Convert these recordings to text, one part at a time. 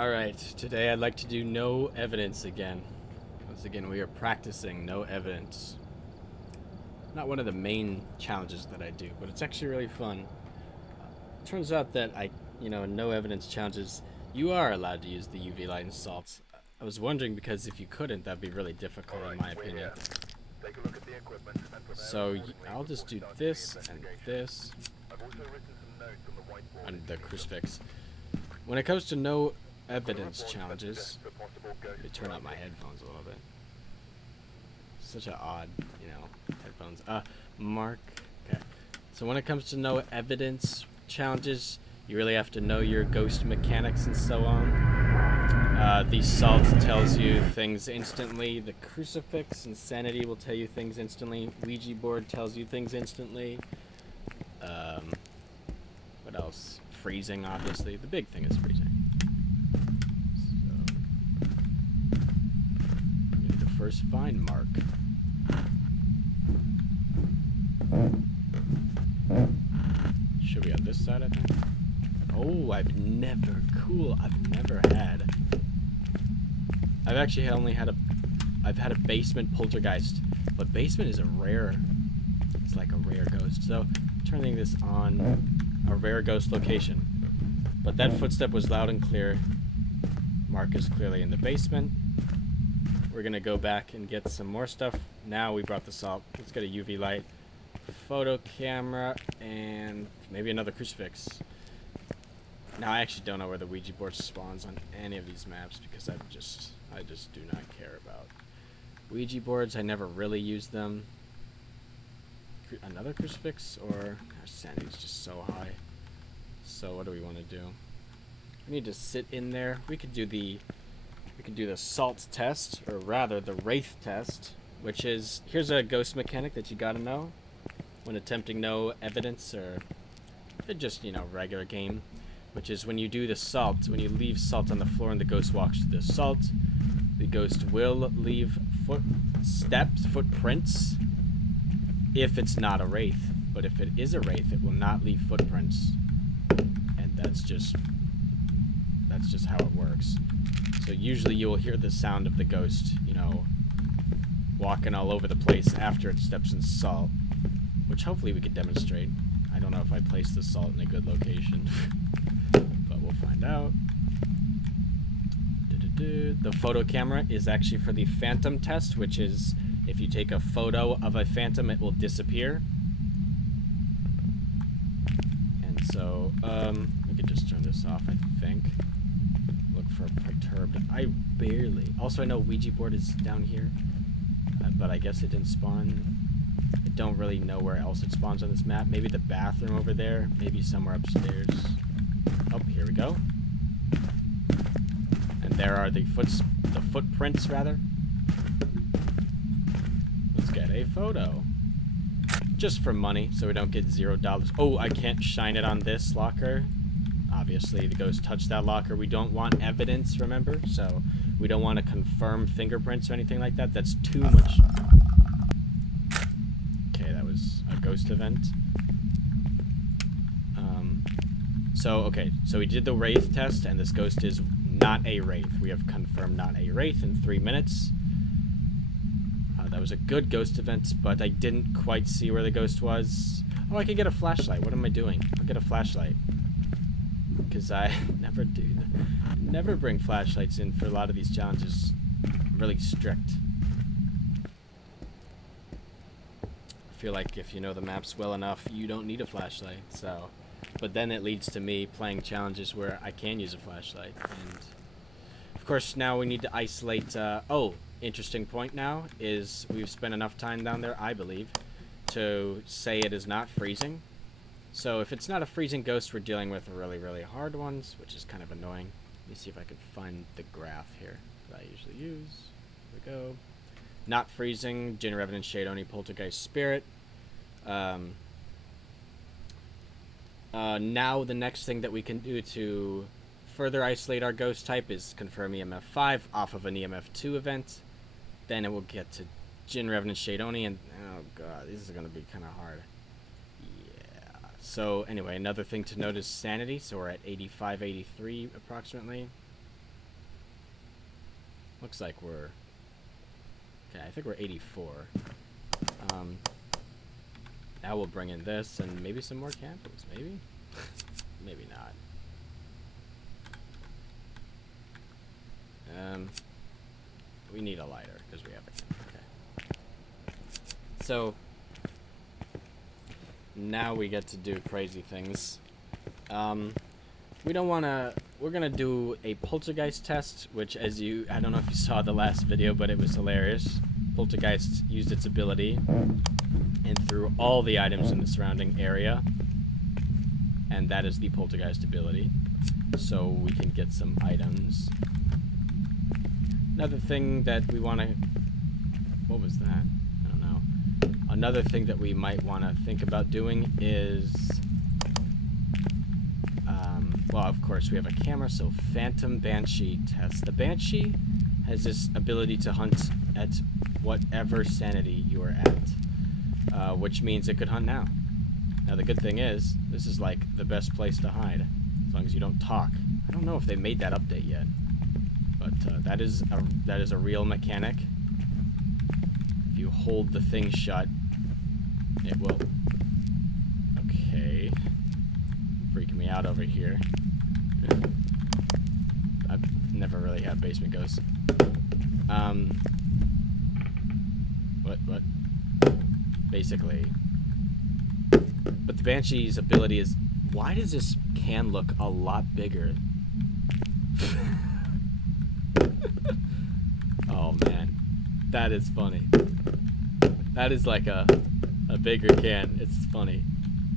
Alright, today I'd like to do no evidence again. Once again, we are practicing no evidence. Not one of the main challenges that I do, but it's actually really fun. Turns out that no evidence challenges, you are allowed to use the UV light and salts. I was wondering because if you couldn't, that'd be really difficult in my opinion. Take a look at the equipment, and So I'll just do this and this I've also written some notes on the whiteboard. on the crucifix. When it comes to no evidence challenges, let me turn up my headphones a little bit. Such an odd, headphones. Mark. Okay. So when it comes to no evidence challenges, you really have to know your ghost mechanics and so on. The salt tells you things instantly. The crucifix and sanity will tell you things instantly. Ouija board tells you things instantly. What else? Freezing, obviously. The big thing is freezing. So, we need to first find Mark. Should be on this side, I think. Oh, I've never had. I've actually only had I've had a basement poltergeist, but basement is it's like a rare ghost. So, turning this on, a rare ghost location. But that footstep was loud and clear. Mark is clearly in the basement. We're gonna go back and get some more stuff. Now we brought the salt. Let's get a UV light, photo camera, and maybe another crucifix. Now I actually don't know where the Ouija board spawns on any of these maps because I just do not care about Ouija boards. I never really use them. Another crucifix, or our sanity's just so high. So what do we want to do? We need to sit in there. We could do the salt test, or rather the wraith test, which is, here's a ghost mechanic that you gotta know when attempting no evidence or just regular game, which is when you do the salt, when you leave salt on the floor and the ghost walks through the salt, the ghost will leave footprints if it's not a wraith. But if it is a wraith, it will not leave footprints. And that's just how it works. So usually you will hear the sound of the ghost, walking all over the place after it steps in salt, which hopefully we could demonstrate. I don't know if I placed the salt in a good location, but we'll find out. The photo camera is actually for the phantom test, which is if you take a photo of a phantom, it will disappear. And so, we could just turn this off, I think. Look for perturbed. Also, I know Ouija board is down here, but I guess it didn't spawn. I don't really know where else it spawns on this map. Maybe the bathroom over there. Maybe somewhere upstairs. Oh, here we go. And there are the footprints, rather. Let's get a photo. Just for money, so we don't get $0. Oh, I can't shine it on this locker. Obviously, the ghost touched that locker. We don't want evidence, remember? So, we don't want to confirm fingerprints or anything like that. That's too much. Okay, that was a ghost event. So we did the wraith test, and this ghost is not a wraith. We have confirmed not a wraith in 3 minutes. That was a good ghost event, but I didn't quite see where the ghost was. Oh, I can get a flashlight. What am I doing? I'll get a flashlight. Because I never bring flashlights in for a lot of these challenges. I'm really strict. I feel like if you know the maps well enough, you don't need a flashlight. So, but then it leads to me playing challenges where I can use a flashlight. And of course, now we need to isolate. Interesting point now is we've spent enough time down there, I believe, to say it is not freezing. So if it's not a freezing ghost, we're dealing with really, really hard ones, which is kind of annoying. Let me see if I can find the graph here that I usually use. Here we go. Not freezing, Jinn, Revenant, Shade, Oni, Poltergeist, Spirit. Now the next thing that we can do to further isolate our ghost type is confirm EMF 5 off of an EMF 2 event. Then it will get to Jinn, Revenant, Shade, Oni, and oh god, this is going to be kind of hard. Yeah. So anyway, another thing to note is sanity. So we're at 85, 83 approximately. Looks like we're... Okay, I think we're 84. Now we'll bring in this and maybe some more candles. Maybe? Maybe not. We need a lighter because we have a candle. Okay. So now we get to do crazy things. We don't want to... We're going to do a Poltergeist test, which I don't know if you saw the last video, but it was hilarious. Poltergeist used its ability and threw all the items in the surrounding area. And that is the Poltergeist ability. So we can get some items. Another thing that we want to... What was that? I don't know. Another thing that we might want to think about doing is... well, of course, we have a camera, so Phantom Banshee Test. The Banshee has this ability to hunt at whatever sanity you are at, which means it could hunt now. Now, the good thing is, this is like the best place to hide, as long as you don't talk. I don't know if they made that update yet, but that is a real mechanic. If you hold the thing shut, it will... Okay. Freaking me out over here. I've never really had basement ghosts. What? Basically. But the Banshee's ability is... Why does this can look a lot bigger? Oh, man. That is funny. That is like a bigger can. It's funny.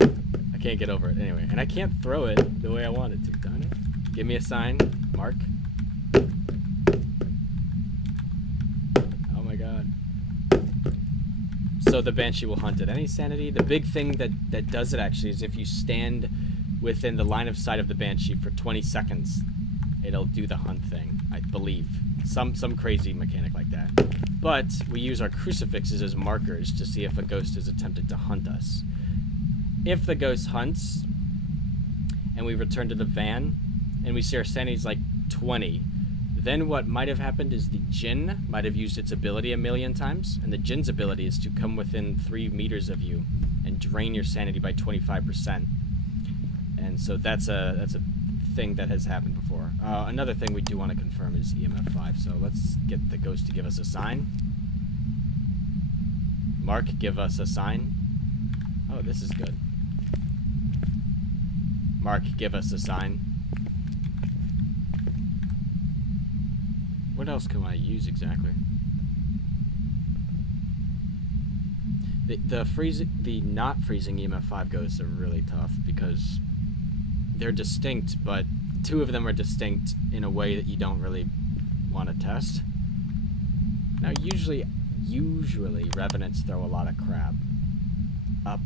I can't get over it anyway. And I can't throw it the way I want it to. Darn it. Give me a sign, Mark. Oh my god. So the Banshee will hunt at any sanity. The big thing that does it actually is if you stand within the line of sight of the Banshee for 20 seconds, it'll do the hunt thing, I believe. Some crazy mechanic like that. But we use our crucifixes as markers to see if a ghost has attempted to hunt us. If the ghost hunts, and we return to the van, and we see our sanity's like 20, then what might have happened is the Jinn might have used its ability a million times, and the Jinn's ability is to come within 3 meters of you and drain your sanity by 25%. And so that's a thing that has happened before. Another thing we do want to confirm is EMF 5, so let's get the ghost to give us a sign. Mark, give us a sign. Oh, this is good. Mark, give us a sign. What else can I use exactly? The not freezing EMF 5 ghosts are really tough because they're distinct, but 2 of them are distinct in a way that you don't really want to test. Now, usually revenants throw a lot of crap.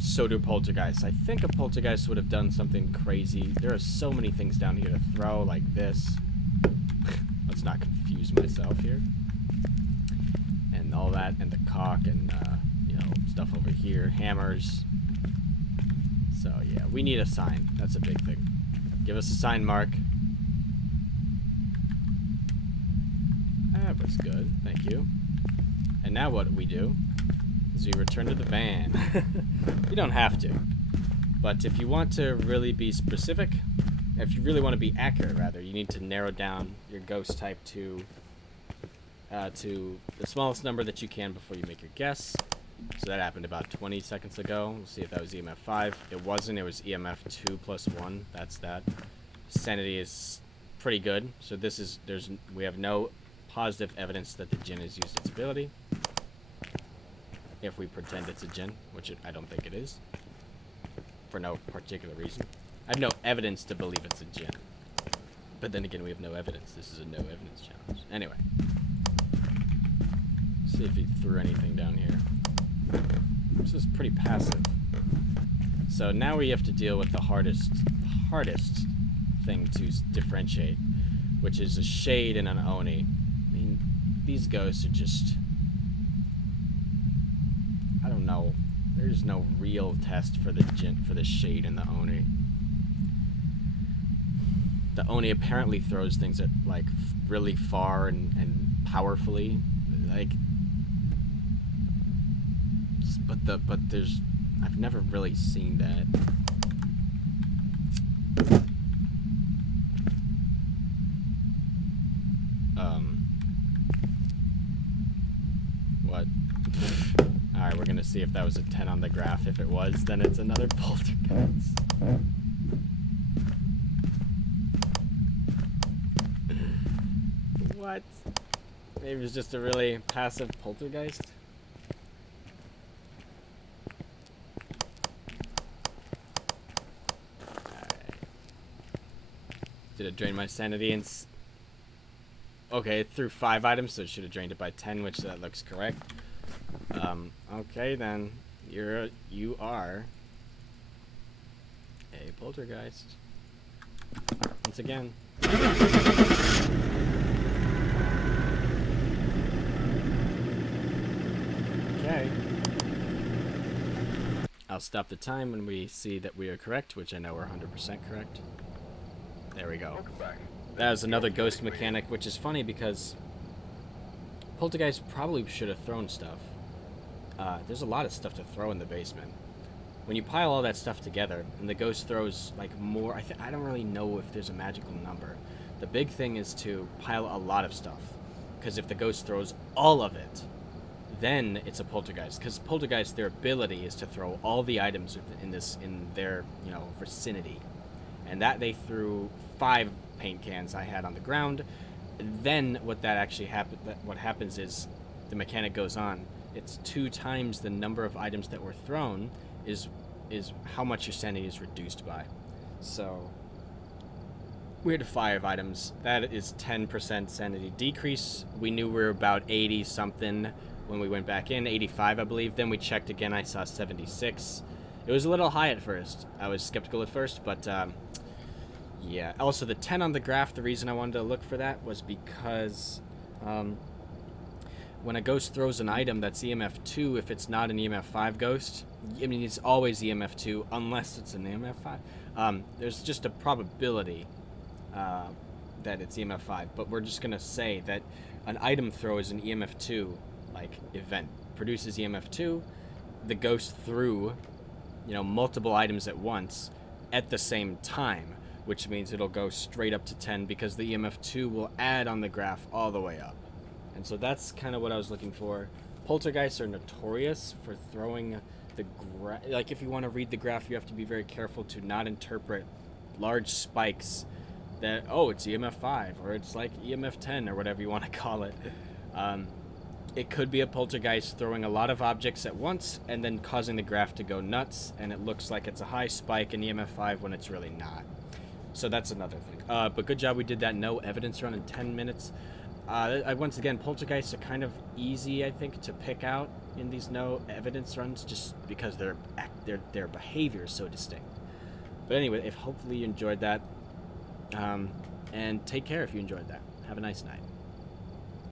So do poltergeists. I think a poltergeist would have done something crazy. There are so many things down here to throw, like this. Let's not confuse myself here. And all that, and the cock, and stuff over here, hammers. So yeah, we need a sign. That's a big thing. Give us a sign, Mark. That was good. Thank you. And now what we do is we return to the van. You don't have to. But if you want to really be specific, if you really want to be accurate, rather, you need to narrow down your ghost type to the smallest number that you can before you make your guess. So that happened about 20 seconds ago. We'll see if that was EMF 5. It wasn't. It was EMF 2 plus 1. That's that. Sanity is pretty good. So we have no positive evidence that the Jinn has used its ability. If we pretend it's a Jinn, which I don't think it is, for no particular reason. I have no evidence to believe it's a Jinn. But then again, we have no evidence. This is a no evidence challenge. Anyway. Let's see if he threw anything down here. This is pretty passive. So now we have to deal with the hardest thing to differentiate, which is a Shade and an Oni. I mean, these ghosts are just... I don't know. There's no real test for the Shade and the Oni. The Oni apparently throws things at like really far and powerfully, like. But there's, I've never really seen that. What? Alright, we're gonna see if that was a 10 on the graph. If it was, then it's another poltergeist. What? Maybe it's just a really passive poltergeist? Alright. Did it drain my sanity and... Okay, it threw 5 items, so it should have drained it by 10, which that looks correct. Okay then. You are a poltergeist. Once again. Okay. I'll stop the time when we see that we are correct, which I know we're 100% correct. There we go. Welcome back. That was another ghost mechanic, which is funny because Poltergeist probably should have thrown stuff. There's a lot of stuff to throw in the basement. When you pile all that stuff together, and the ghost throws like more, I don't really know if there's a magical number. The big thing is to pile a lot of stuff, because if the ghost throws all of it, then it's a poltergeist. Because poltergeist, their ability is to throw all the items in their vicinity, and that they threw 5 paint cans I had on the ground. Then what happens is the mechanic goes on. It's 2 times the number of items that were thrown is how much your sanity is reduced by. So we had 5 items. That is 10% sanity decrease. We knew we were about 80 something when we went back in, 85 I believe. Then we checked again, I saw 76. It was a little high at first. I was skeptical at first, but yeah. Also, the 10 on the graph, the reason I wanted to look for that was because when a ghost throws an item that's EMF 2, if it's not an EMF 5 ghost, I mean, it's always EMF 2 unless it's an EMF 5. There's just a probability that it's EMF 5, but we're just going to say that an item throw is an EMF 2 like event. Produces EMF 2, the ghost threw, multiple items at once at the same time, which means it'll go straight up to 10 because the EMF 2 will add on the graph all the way up. And so that's kind of what I was looking for. Poltergeists are notorious for throwing the graph. Like, if you want to read the graph, you have to be very careful to not interpret large spikes that, oh, it's EMF 5, or it's like EMF 10, or whatever you want to call it. It could be a poltergeist throwing a lot of objects at once and then causing the graph to go nuts, and it looks like it's a high spike in EMF 5 when it's really not. So that's another thing. But good job we did that no evidence run in 10 minutes. Once again, poltergeists are kind of easy, I think, to pick out in these no evidence runs, just because their behavior is so distinct. But anyway, hopefully you enjoyed that, and take care if you enjoyed that. Have a nice night.